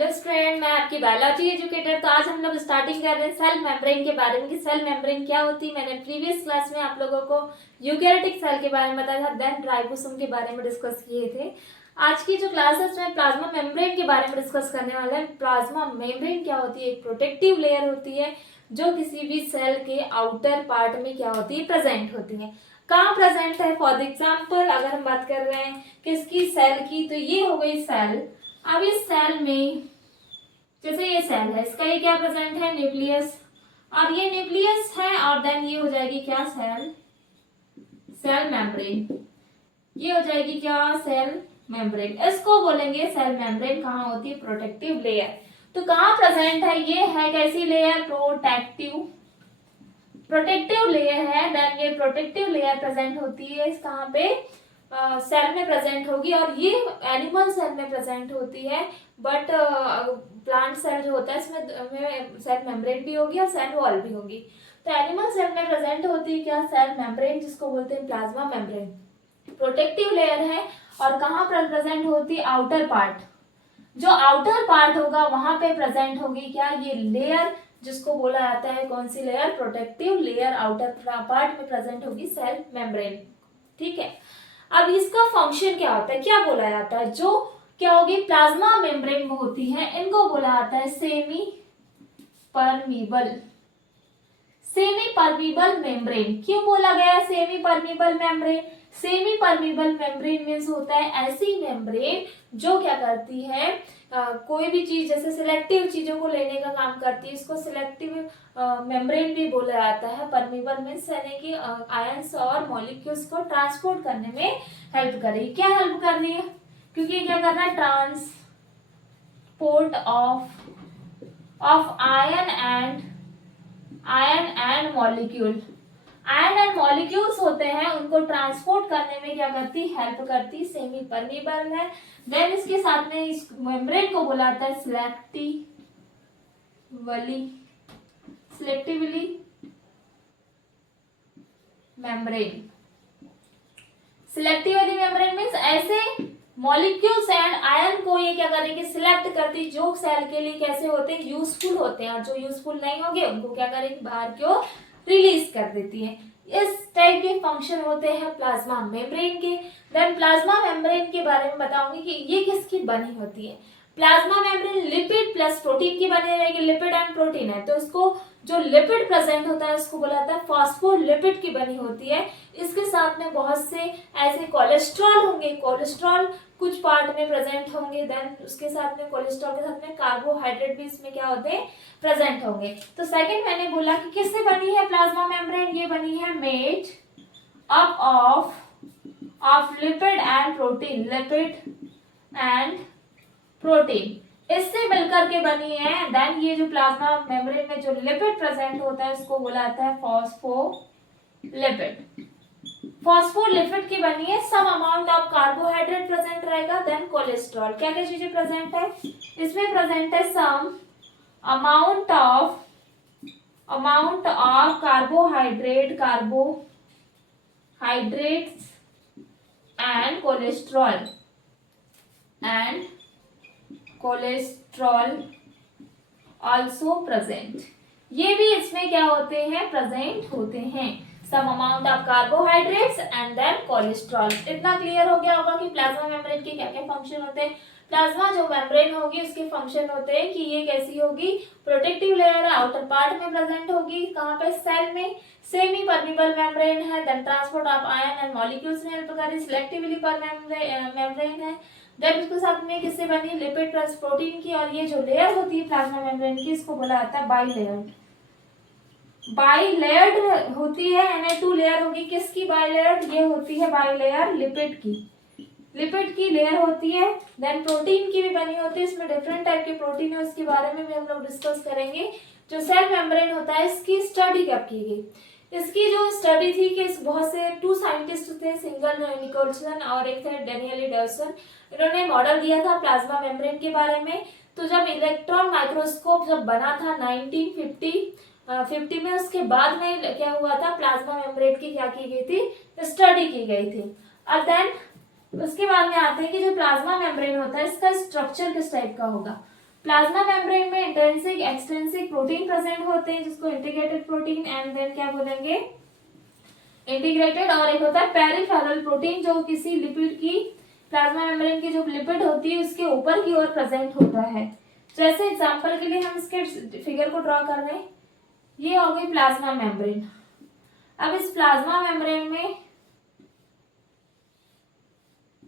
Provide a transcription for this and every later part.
Hello student, मैं आपकी biology educator. तो आज हम लोग स्टार्टिंग कर रहे हैं सेल मेम्ब्रेन के बारे में कि सेल मेम्ब्रेन क्या होती है। मैंने प्रीवियस क्लास में आप लोगों को यूकैरियोटिक सेल के बारे में बताया था, देन राइबोसोम के बारे में डिस्कस किए थे। आज की जो क्लास है उसमें प्लाज्मा मेम्ब्रेन के बारे में डिस्कस करने वाले हैं। प्लाज्मा मेम्ब्रेन क्या होती है? एक प्रोटेक्टिव लेयर होती है जो किसी भी सेल के आउटर पार्ट में क्या होती है, प्रेजेंट होती है। कहाँ प्रेजेंट है? फॉर एग्जाम्पल अगर हम बात कर रहे हैं किसकी, सेल की, तो ये हो गई सेल। अब इस सेल में जैसे ये सेल है, इसका ये क्या प्रेजेंट है? न्यूक्लियस। और ये न्यूक्लियस है और देन ये हो जाएगी क्या? Cell membrane. ये हो जाएगी क्या? Cell membrane. इसको बोलेंगे सेल मेम्ब्रेन। कहाँ होती है? Protective layer. तो कहाँ प्रेजेंट है? ये है कैसी लेयर? प्रोटेक्टिव लेयर है। देन ये प्रोटेक्टिव लेयर प्रेजेंट होती है इस कहाँ पे? सेल में प्रेजेंट होगी। और ये एनिमल सेल में प्रेजेंट होती है, बट प्लांट सेल जो होता है इसमें सेल मेम्ब्रेन भी होगी और सेल वॉल भी होगी। तो एनिमल सेल में प्रेजेंट होती है क्या? सेल मेम्ब्रेन, जिसको बोलते हैं प्लाज्मा मेम्ब्रेन। प्रोटेक्टिव लेयर है और कहाँ पर प्रेजेंट होती है? Outer part. जो आउटर पार्ट होगा वहां पे प्रेजेंट होगी क्या? ये लेयर, जिसको बोला जाता है कौन सी layer? Protective layer. Outer part में प्रेजेंट होगी सेल मेम्ब्रेन। ठीक है। अब इसका फंक्शन क्या होता है, क्या बोला जाता है? जो क्या होगी प्लाज्मा मेम्ब्रेन में होती है, इनको बोला जाता है सेमी परमीबल मेम्ब्रेन। क्यों बोला गया semi permeable membrane? Semi permeable membrane means होता है ऐसी मेम्ब्रेन जो क्या करती है, कोई भी चीज जैसे सिलेक्टिव चीजों को लेने का काम करती है। इसको सिलेक्टिव मेम्ब्रेन भी बोला जाता है। परमीबल मीन्स यानी कि आयंस और मॉलिक्यूल्स को ट्रांसपोर्ट करने में हेल्प कर रही है। क्या हेल्प कर रही है? क्योंकि क्या कर रहा है? Transport of ion and molecule. Ion and molecules होते हैं, उनको ट्रांसपोर्ट करने में क्या करती? हेल्प करती। सेमी परमीबल है। देन इसके साथ में इस मेम्ब्रेन को बुलाता है selectively membrane. Selectively membrane means ऐसे मॉलिक्यूल्स एंड आयन को ये क्या करेंगे? सिलेक्ट करती, जो सेल के लिए कैसे होते हैं? यूजफुल होते हैं। और जो यूजफुल नहीं होंगे उनको क्या करेंगे? बाहर की ओर रिलीज कर देती है। इस टाइप के फंक्शन होते हैं प्लाज्मा मेम्ब्रेन के। देन प्लाज्मा मेम्ब्रेन के बारे में बताऊंगी कि ये किसकी बनी होती है। Plasma membrane lipid plus protein की बनी रहेगी। लिपिड एंड प्रोटीन है तो इसको जो लिपिड प्रेजेंट होता है उसको बोला जाता है फॉस्फोलिपिड की बनी होती है। इसके साथ में बहुत से ऐसे कोलेस्ट्रॉल होंगे। कोलेस्ट्रॉल कुछ पार्ट में प्रेजेंट होंगे। देन उसके साथ में कोलेस्ट्रॉल के साथ में कार्बोहाइड्रेट भी इसमें क्या होते हैं? प्रेजेंट होंगे। तो सेकंड मैंने बोला कि किससे बनी है प्लाज्मा मेम्ब्रेन? ये बनी है made up of lipid and protein. इससे मिलकर के बनी है। देन ये जो प्लाज्मा मेम्ब्रेन में जो लिपिड प्रेजेंट होता है उसको बोला जाता है फॉस्फोलिपिड की बनी है। Some amount of carbohydrate present रहेगा। Then cholesterol. क्या क्या चीजें प्रेजेंट है इसमें? प्रेजेंट है some amount of carbohydrates and cholesterol also present. ये भी इसमें क्या होते हैं? प्रेजेंट होते हैं। Some amount of carbohydrates and then cholesterol. इतना क्लियर हो गया होगा कि प्लाज्मा मेम्ब्रेन के क्या क्या फंक्शन होते हैं। प्लाज्मा जो मेम्ब्रेन होगी उसके फंक्शन होते हैं कि ये कैसी होगी? प्रोटेक्टिव लेयर आउटर पार्ट में प्रेजेंट होगी। कहाँ पे? सेल में। सेमी परमीबल मेम्ब्रेन है। Then transport of ion and molecules में हेल्प कर रही। सिलेक्टिवली मेम्ब्रेन है। देन उसके साथ में किससे बनी? लिपिड प्लस प्रोटीन की। और ये जो लेयर होती है प्लाज्मा मेम्ब्रेन की इसको बोला जाता है बाइलेयर्ड होती है। Na2 लेयर होगी। किसकी बाइलेयर्ड? ये होती है बाइलेयर लिपिड की लेयर होती है। देन प्रोटीन की भी बनी होती है। इसमें डिफरेंट टाइप के प्रोटीन है, उसके बारे में भी हम लोग डिस्कस करेंगे। जो सेल मेम्ब्रेन होता है इसकी स्टडी कब की गई? इसकी जो स्टडी थी कि बहुत से 2 साइंटिस्ट थे, सिंगल निकोलसन और एक थे डेनियल डॉल्सन। इन्होंने मॉडल दिया था प्लाज्मा मेम्ब्रेन के बारे में। तो जब इलेक्ट्रॉन माइक्रोस्कोप जब बना था 1950 में, उसके बाद में क्या हुआ था? प्लाज्मा मेम्ब्रेन की क्या की गई थी? स्टडी की गई थी। और देन उसके बाद में आते हैं कि जो प्लाज्मा मेम्ब्रेन होता है इसका स्ट्रक्चर किस टाइप का होगा। प्लाज्मा मेम्ब्रेन में इंट्रिंसिक एक्सट्रिंसिक प्रोटीन प्रेजेंट होते हैं, जिसको इंटीग्रेटेड प्रोटीन एंड देन क्या बोलेंगे, इंटीग्रेटेड। और एक होता है पेरिफेरल प्रोटीन, जो किसी लिपिड की, प्लाज्मा मेम्ब्रेन की जो लिपिड होती है उसके ऊपर की ओर प्रेजेंट होता है। जैसे एग्जांपल के लिए हम इसके फिगर को ड्रॉ कर रहे हैं, ये हो गई प्लाज्मा मेम्ब्रेन। अब इस प्लाज्मा मेम्ब्रेन में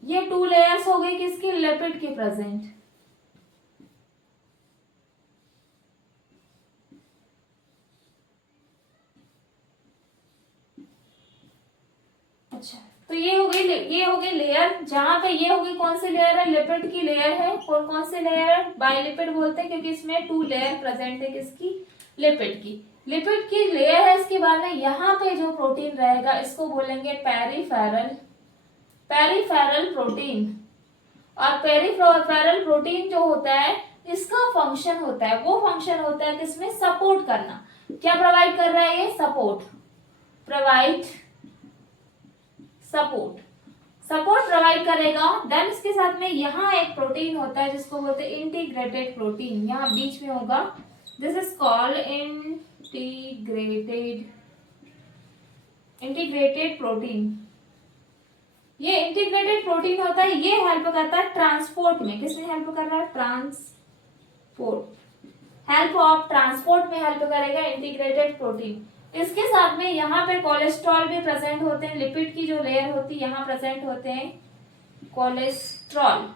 ये 2 लेयर्स हो गई किसकी, लिपिड की प्रेजेंट। अच्छा, तो ये हो गई लेयर, जहां पे ये होगी कौन सी लेयर है, लिपिड की लेयर है। और कौन सी लेयर, बायलिपिड बोलते हैं, क्योंकि इसमें 2 लेयर प्रेजेंट है किसकी, लिपिड की। लिपिड की लेयर है, इसके बाद में यहाँ पे जो प्रोटीन रहेगा इसको बोलेंगे पेरिफेरल प्रोटीन। और पेरिफेरल प्रोटीन जो होता है, इसका फंक्शन होता है, वो फंक्शन होता है किसमें, सपोर्ट करना। क्या प्रोवाइड कर रहा है ये, सपोर्ट प्रोवाइड करेगा। देन इसके साथ में यहाँ एक प्रोटीन होता है जिसको बोलते हैं इंटीग्रेटेड प्रोटीन, यहाँ बीच में होगा, this is called integrated protein. ये इंटीग्रेटेड प्रोटीन होता है, ये हेल्प करता है ट्रांसपोर्ट में। किसमें हेल्प कर रहा है, हेल्प ऑफ ट्रांसपोर्ट में हेल्प करेगा इंटीग्रेटेड प्रोटीन। इसके साथ में यहाँ पे कोलेस्ट्रॉल भी प्रेजेंट होते हैं, लिपिड की जो लेयर होती है यहाँ प्रेजेंट होते हैं कोलेस्ट्रॉल,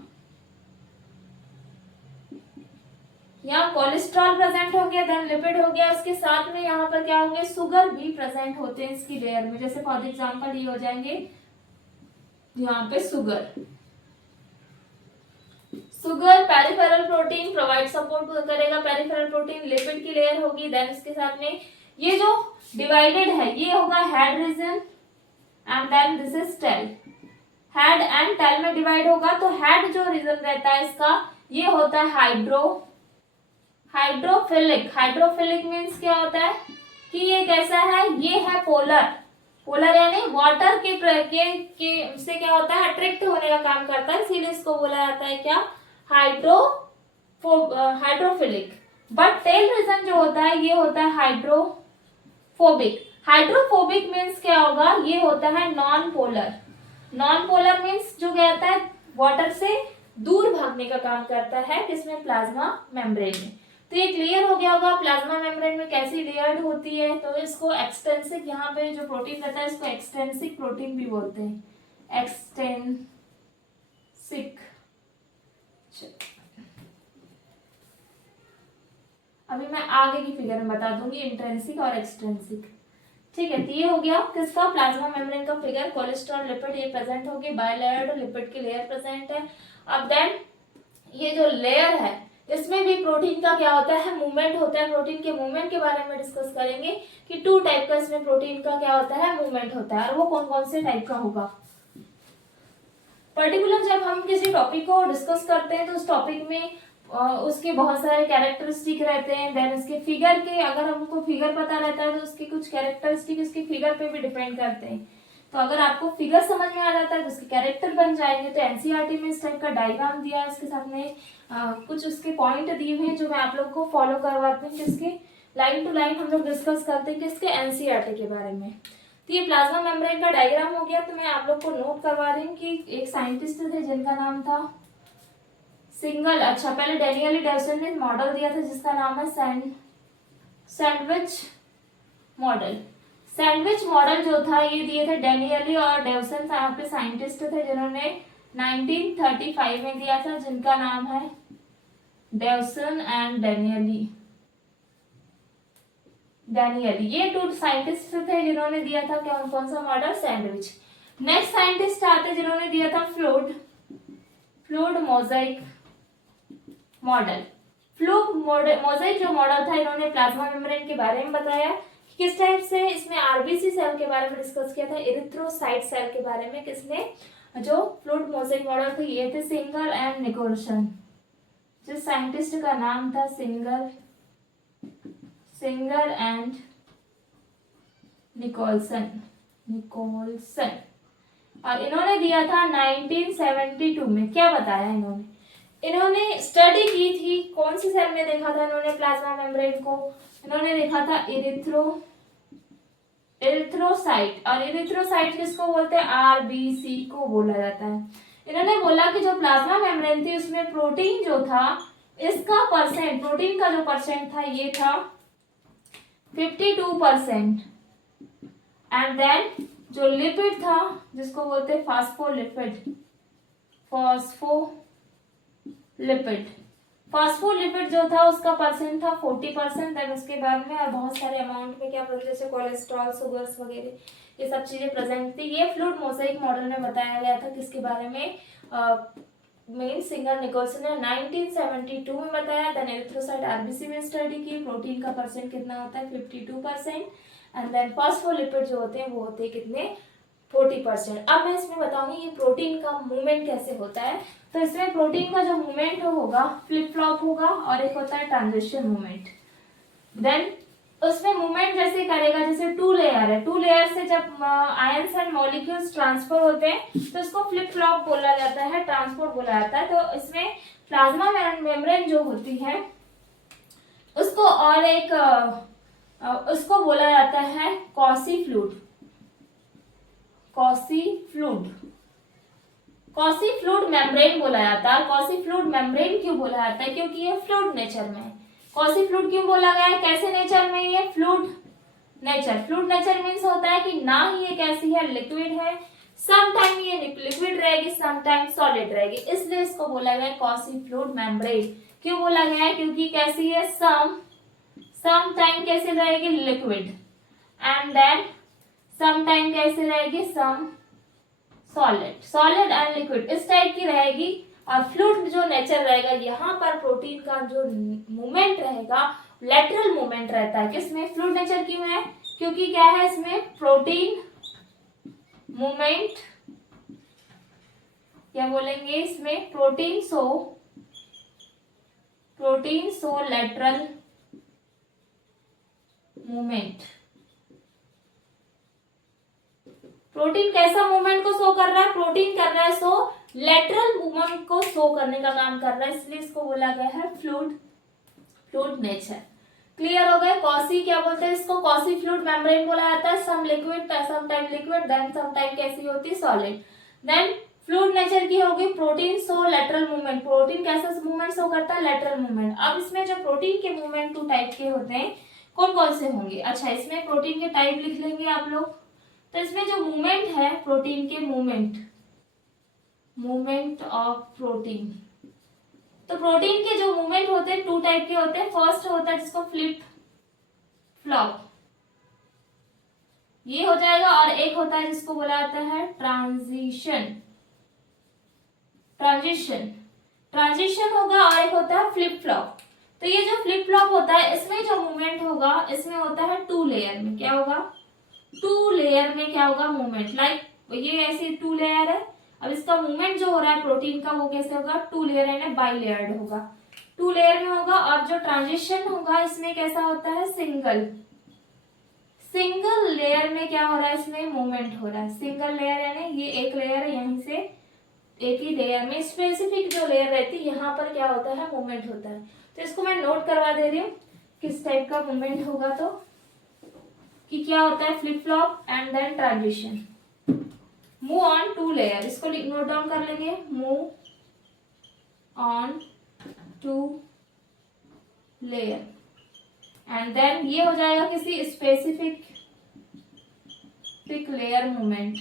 यहाँ कोलेस्ट्रॉल प्रेजेंट हो गया, देन लिपिड हो गया। उसके साथ में यहाँ पर क्या होंगे, शुगर भी प्रेजेंट होते हैं इसकी लेयर में। जैसे फॉर एग्जांपल ये हो जाएंगे यहाँ पे sugar peripheral protein provide support करेगा, पेरिफेरल प्रोटीन लिपिड की लेयर होगी। देन इसके साथ में ये जो डिवाइडेड है, ये होगा head region and then this is tail. Head and tail में डिवाइड होगा, तो हेड जो रीजन रहता है इसका, ये होता है हाइड्रोफिलिक मीन्स क्या होता है कि ये कैसा है, ये है पोलर यानी वाटर के से क्या होता है, अट्रैक्ट होने का काम करता है, इसीलिए इसको बोला जाता है क्या, हाइड्रोफिलिक। बट टेल रीजन जो होता है ये होता है हाइड्रोफोबिक मीन्स क्या होगा, ये होता है नॉन पोलर मीन्स जो कहता है वाटर से दूर भागने का काम करता है, किसमें, प्लाज्मा मेम्ब्रेन में। तो ये क्लियर हो गया होगा प्लाज्मा मेम्ब्रेन में कैसी लेयर्ड होती है। तो इसको एक्सटेंसिक, यहाँ पे जो प्रोटीन रहता है इसको एक्सटेंसिक प्रोटीन भी बोलते हैं, एक्सटेंसिक। अभी मैं आगे की फिगर में बता दूंगी इंट्रिंसिक और एक्सट्रिंसिक, ठीक है। तो ये हो गया किसका, प्लाज्मा मेम्ब्रेन का फिगर। कोलेस्ट्रॉल लिपिड ये प्रेजेंट होगी, बायलेयर्ड लिपिड की लेयर प्रेजेंट है। अब देन ये जो लेयर है इसमें भी प्रोटीन का क्या होता है, मूवमेंट होता है। प्रोटीन के मूवमेंट के बारे में डिस्कस करेंगे कि 2 टाइप का इसमें प्रोटीन का क्या होता है, मूवमेंट होता है, और वो कौन कौन से टाइप का होगा। पर्टिकुलर जब हम किसी टॉपिक को डिस्कस करते हैं तो उस टॉपिक में उसके बहुत सारे कैरेक्टरिस्टिक रहते हैं। देन उसके फिगर के, अगर हमको फिगर पता रहता है तो उसके कुछ कैरेक्टरिस्टिक उसके फिगर पे भी डिपेंड करते हैं। तो अगर आपको फिगर समझ में आ जाता है तो उसके कैरेक्टर बन जाएंगे। तो एनसीईआरटी में इस टाइप का डायग्राम दिया है, इसके साथ में कुछ उसके पॉइंट दिए हुए हैं जो मैं आप लोग को फॉलो करवाती हूँ, जिसके लाइन टू लाइन हम लोग डिस्कस करते हैं किसके, एनसीईआरटी के बारे में। तो ये प्लाज्मा मेम्ब्रेन का डायग्राम हो गया। तो मैं आप लोग को नोट करवा रही हूँ कि एक साइंटिस्ट थे जिनका नाम था पहले डेनियल डेवसन ने मॉडल दिया था जिसका नाम है सैंडविच मॉडल जो था ये दिए थे डेनियली और डेवसन, यहाँ पे साइंटिस्ट थे जिन्होंने 1935 में दिया था, जिनका नाम है डेवसन एंड डेनियली। ये 2 साइंटिस्ट थे जिन्होंने दिया था क्या, कौन सा मॉडल, सैंडविच। नेक्स्ट साइंटिस्ट आते जिन्होंने दिया था फ्लूइड मोजाइक मॉडल। मोजाइक जो मॉडल था, इन्होंने प्लाज्मा मेम्ब्रेन के बारे में बताया किस टाइप से, इसमें आरबीसी सेल के बारे में डिस्कस किया था, एरिथ्रोसाइट सेल के बारे में। किसने, जो फ्लूइड मोजाइक मॉडल थे ये थे सिंगल एंड निकोलसन। जिस साइंटिस्ट का नाम था सिंगल एंड निकोलसन, और इन्होंने दिया था 1972 में। क्या बताया इन्होंने, इन्होंने स्टडी की थी, कौन सी सेल में देखा था इन्होंने प्लाज्मा मेम्ब्रेन को? इन्होंने देखा था इरिथ्रोसाइट। और इरिथ्रोसाइट किसको बोलते हैं? आरबीसी को बोला जाता है। इन्होंने बोला कि जो प्लाज्मा मेम्ब्रेन थी उसमें प्रोटीन जो था, इसका परसेंट, प्रोटीन का जो परसेंट था ये था 52%। एंड देन जो लिपिड था जिसको बोलते हैं फास्फोलिपिड जो था उसका परसेंट था 40%। देन उसके बाद में और बहुत सारे अमाउंट में क्या प्रेजेंट, जैसे कोलेस्ट्रॉल, शुगर्स वगैरह ये सब चीजें प्रेजेंट थी। ये फ्लूइड मोज़ेक मॉडल में बताया गया था। किसके बारे में? मेन सिंगर निकोलसन ने 1972 में बताया। देन एरिथ्रोसाइट आरबीसी में स्टडी की, प्रोटीन का परसेंट कितना होता है 52%। एंड देन फास्फोलिपिड जो होते हैं वो होते हैं कितने? 40%। अब मैं इसमें बताऊंगी ये प्रोटीन का मूवमेंट कैसे होता है। तो इसमें प्रोटीन का जो मूवमेंट होगा फ्लिप फ्लॉप होगा, और एक होता है ट्रांजिशन मूवमेंट। देन उसमें मूवमेंट जैसे करेगा, जैसे टू लेयर है, टू लेयर से जब आयंस एंड मॉलिक्यूल्स ट्रांसफर होते हैं तो इसको फ्लिप फ्लॉप बोला जाता है, ट्रांसपोर्ट बोला जाता है। तो इसमें प्लाज्मा मेम्ब्रेन जो होती है उसको और एक उसको बोला जाता है कॉसी फ्लूइड मेम्ब्रेन बोला जाता है। कॉसी फ्लूइड मेम्ब्रेन क्यों बोला जाता है? क्योंकि ये फ्लूइड नेचर में है। कॉसी फ्लूइड क्यों बोला गया है? कैसे नेचर में? ये फ्लूइड नेचर मीन्स होता है कि ना ही ये कैसी है, लिक्विड है, सम टाइम ये लिक्विड रहेगी, सम टाइम सॉलिड रहेगी, इसलिए इसको बोला गया है कॉसी फ्लूइड मेम्ब्रेन। क्यों बोला गया है? क्योंकि कैसी है, सम टाइम कैसे रहेगी, liquid, and then some time कैसे रहेगी, सम सॉलिड एंड लिक्विड, इस टाइप की रहेगी। और फ्लूइड जो नेचर रहेगा, यहाँ पर प्रोटीन का जो मूवमेंट रहेगा लेटरल मूवमेंट रहता है। किसमें? फ्लूइड नेचर क्यों है? क्योंकि क्या है इसमें? प्रोटीन मूवमेंट, क्या बोलेंगे इसमें? Protein so lateral movement. Protein कैसा मूवमेंट को शो कर रहा है? प्रोटीन कर रहा है सो लेटरल मूवमेंट को शो करने का काम कर रहा है, इसलिए इसको बोला गया है फ्लूइड नेचर। क्लियर हो गए? कॉसी क्या बोलते हैं इसको? कॉसी फ्लूइड मेम्ब्रेन बोला जाता है। Some liquid, some time liquid, then some time कैसी होती है, सॉलिड। देन फ्लूइड नेचर की होगी protein so lateral movement. Protein कैसा मूवमेंट शो करता है? Lateral movement. अब इसमें जो प्रोटीन के मूवमेंट 2 टाइप के होते हैं, कौन कौन से होंगे? अच्छा, इसमें प्रोटीन के टाइप लिख लेंगे आप लोग। तो इसमें जो मूवमेंट है प्रोटीन के, मूवमेंट ऑफ प्रोटीन, तो प्रोटीन के जो मूवमेंट होते हैं 2 टाइप के होते हैं। फर्स्ट होता है जिसको फ्लिप फ्लॉप, ये हो जाएगा, और एक होता है जिसको बोला जाता है ट्रांजिशन होगा, और एक होता है फ्लिप फ्लॉप। तो ये जो फ्लिप फ्लॉप होता है इसमें जो मूवमेंट होगा इसमें होता है 2 लेयर में। क्या होगा? 2 लेयर में क्या होगा? मूवमेंट। लाइक ये ऐसे 2 लेयर है, अब इसका मूवमेंट जो हो रहा है प्रोटीन का वो कैसे होगा? 2 लेयर यानी बाई लेयर्ड होगा, 2 लेयर में होगा। और जो ट्रांजिशन होगा इसमें कैसा होता है? सिंगल लेयर में क्या हो रहा है? इसमें मूवमेंट हो रहा है। सिंगल लेयर यानी ये एक लेयर है, यहीं से एक ही लेयर में स्पेसिफिक जो लेयर रहती है यहाँ पर क्या होता है? मूवमेंट होता है। तो इसको मैं नोट करवा दे रही हूँ किस टाइप का मूवमेंट होगा, तो कि क्या होता है? Flip flop and then transition. Move on 2 layer, इसको नोट डाउन कर लेंगे। Move on 2 layer, and then ये हो जाएगा किसी specific layer movement.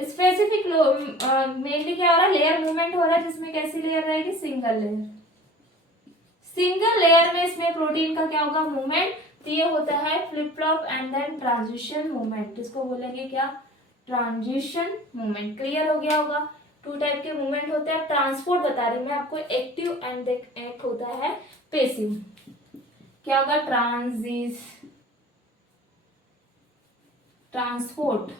Specific mainly क्या हो रहा है? लेयर मूवमेंट हो रहा है, जिसमें कैसी लेयर रहेगी? सिंगल लेयर में इसमें प्रोटीन का क्या होगा? मूवमेंट। तो ये होता है flip flop and then transition movement. इसको बोलेंगे क्या? Transition movement. क्लियर हो गया होगा? 2 टाइप के मूवमेंट होते हैं। ट्रांसपोर्ट बता रही मैं आपको, एक्टिव एंड एक होता है पेसिव। क्या होगा? ट्रांसपोर्ट।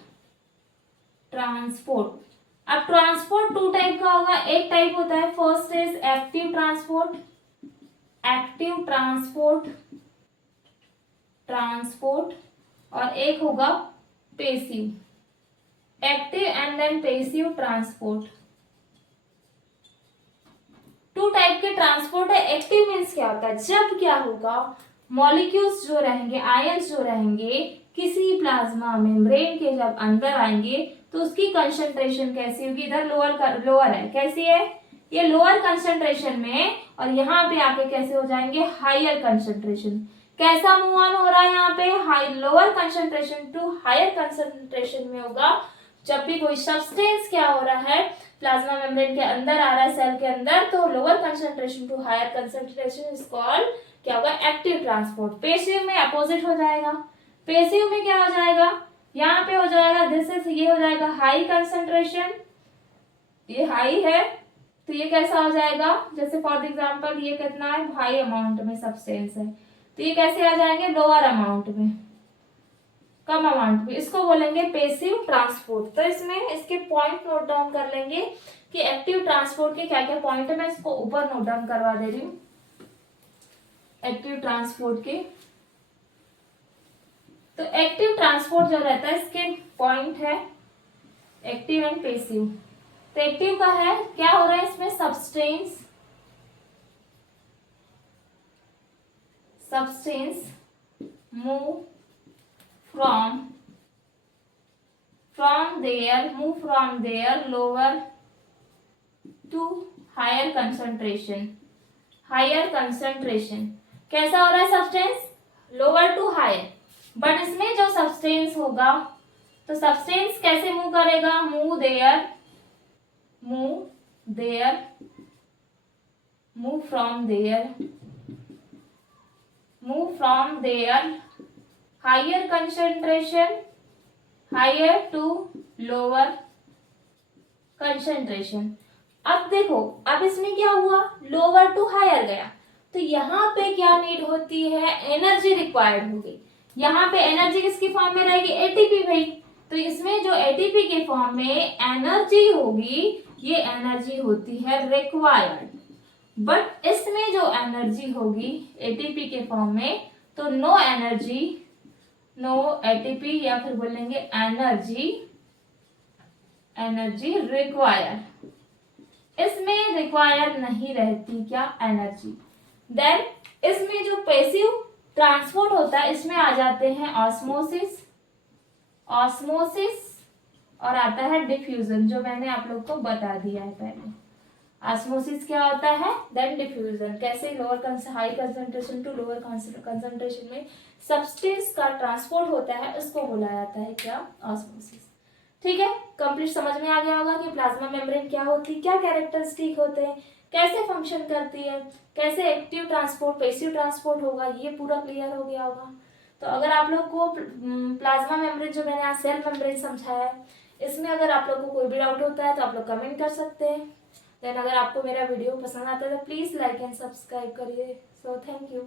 अब ट्रांसपोर्ट 2 टाइप का होगा। एक टाइप होता है, फर्स्ट इज एक्टिव ट्रांसपोर्ट, और एक होगा passive active and then passive transport. Two type के ट्रांसपोर्ट है। एक्टिव मीन्स क्या होता है, जब क्या होगा, मॉलिक्यूल्स जो रहेंगे, आयंस जो रहेंगे किसी प्लाज्मा मेम्ब्रेन के जब अंदर आएंगे तो उसकी कंसंट्रेशन कैसी होगी, इधर लोअर है, कैसी है, ये लोअर कंसंट्रेशन में, और यहाँ पे आके कैसे हो जाएंगे, हायर कंसंट्रेशन। कैसा मूव ऑन हो रहा है यहाँ पे, high lower concentration to higher concentration में होगा। जब भी कोई सब्सटेंस क्या हो रहा है, प्लाज्मा मेम्ब्रेन के अंदर आ रहा है सेल के अंदर, तो lower concentration to higher concentration is called क्या होगा, एक्टिव ट्रांसपोर्ट। पैसिव में अपोजिट हो जाएगा। पैसिव में क्या हो जाएगा, यहाँ पे हो जाएगा दिस इज, ये हो जाएगा हाई कंसंट्रेशन, ये हाई है तो ये कैसा हो जाएगा, जैसे फॉर एग्जांपल ये कितना है, हाई अमाउंट में सब्सटेंस है, तो ये कैसे आ जाएंगे, लोअर अमाउंट में, कम अमाउंट में, इसको बोलेंगे पैसिव ट्रांसपोर्ट। तो इसमें इसके पॉइंट नोट डाउन कर लेंगे कि एक्टिव ट्रांसपोर्ट के क्या क्या पॉइंट है, मैं इसको ऊपर नोट डाउन करवा दे रही हूँ एक्टिव ट्रांसपोर्ट के। तो एक्टिव ट्रांसपोर्ट जो रहता है इसके पॉइंट है एक्टिव एंड पैसिव। तो एक्टिव का है, क्या हो रहा है इसमें, substance move from their lower to higher concentration। कैसा हो रहा है substance, lower to higher, but इसमें जो सब्सटेंस होगा तो सब्सटेंस कैसे मूव करेगा, move from there higher concentration higher to lower concentration. अब देखो, अब इसमें क्या हुआ, लोअर टू हायर गया, तो यहाँ पे क्या नीड होती है, एनर्जी रिक्वायर्ड होगी। यहाँ पे एनर्जी किसकी फॉर्म में रहेगी, एटीपी भाई। तो इसमें जो एटीपी के फॉर्म में एनर्जी होगी, ये एनर्जी होती है रिक्वायर्ड, बट इसमें जो एनर्जी होगी एटीपी के फॉर्म में, तो नो एटीपी, या फिर बोलेंगे एनर्जी रिक्वायर्ड, इसमें रिक्वायर नहीं रहती क्या, एनर्जी। देन इसमें जो पैसिव ट्रांसपोर्ट होता है इसमें आ जाते हैं ऑस्मोसिस और आता है डिफ्यूजन, जो मैंने आप लोग को बता दिया है पहले। ऑस्मोसिस क्या होता है, देन डिफ्यूजन, कैसे lower high concentration to lower concentration में सब्सटेंस का ट्रांसपोर्ट होता है, उसको बोला जाता है क्या, ऑस्मोसिस। ठीक है, कंप्लीट समझ में आ गया होगा कि प्लाज्मा मेम्ब्रेन क्या होती है, क्या कैरेक्टरिस्टिक होते हैं, कैसे फंक्शन करती है, कैसे एक्टिव ट्रांसपोर्ट पैसिव ट्रांसपोर्ट होगा, ये पूरा क्लियर हो गया होगा। तो अगर आप लोग को प्लाज्मा मेम्ब्रेन जो मैंने आज सेल मेम्ब्रेन समझाया है, इसमें अगर आप लोग को कोई भी डाउट होता है तो आप लोग कमेंट कर सकते हैं। देन अगर आपको मेरा वीडियो पसंद आता है तो प्लीज लाइक एंड सब्सक्राइब करिए। So thank you.